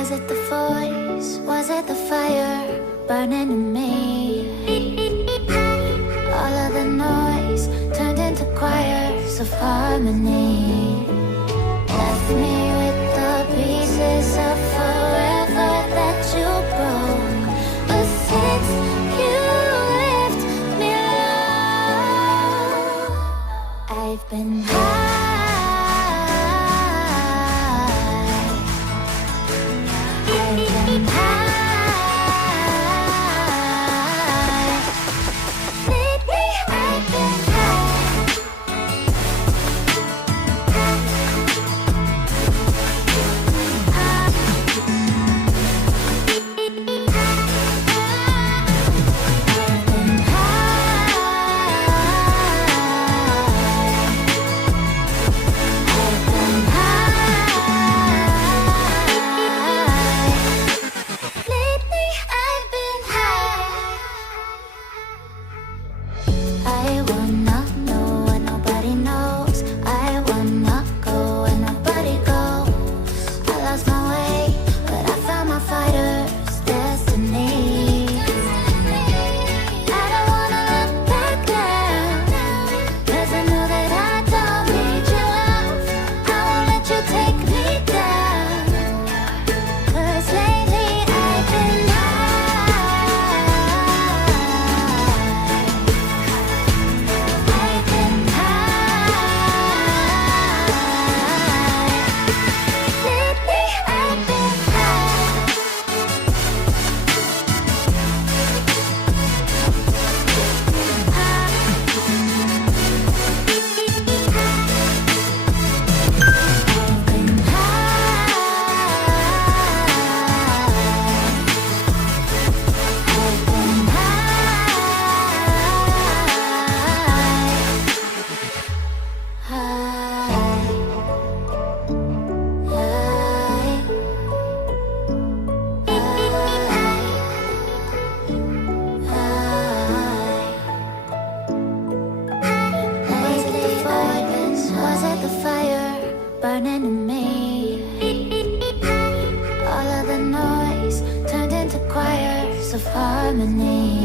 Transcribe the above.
Was it the voice? Was it the fire burning in me? All of the noise turned into choirs of harmony. Left me with the pieces of forever that you broke. But since you left me low, I've been high. Burning in me. All of the noise turned into choirs of harmony.